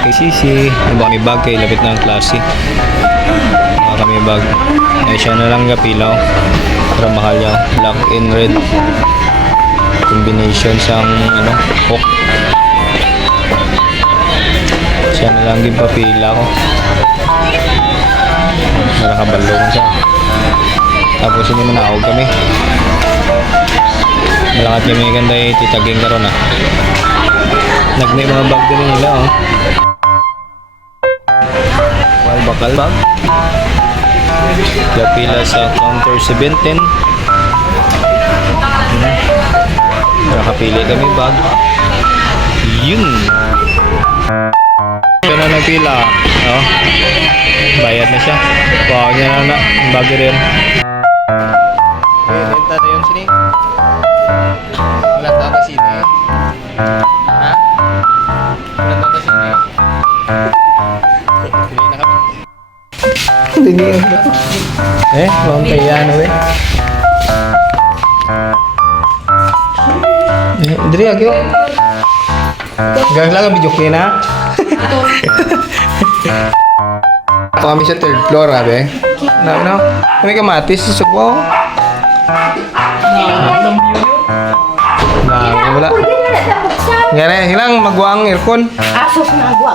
kay Sisi. Iba kami bag kay lapit na ang klase. Baka kami bag. Ay siya na lang gapilaw. Para mahal niya. Black and red. Combination sang ano, hook. Siya na lang din papila ko. Para kabalong siya. Tapos hindi manawag kami. Malakat kami ganda yung titaging karon ah. Nagnay mga bag din nila oh. Wal bakal bag. Kapila sa counter 710. Nakapili kami bag. Yun. Ito na nagpila. Oh. Bayad na siya. Wow niya na bag rin. Benta na yun sini. Wala tao kasi na. Ha? Wala tao kasi na. Pili na kami. Hindi eh, bawang kaya ano eh. Diri agyo. Gagla ka video na. Ako kami sa third floor, abe. No. Kami kamatis sa suko. Wala. Ngare, hilang magwa ang aircon. Asos na agwa.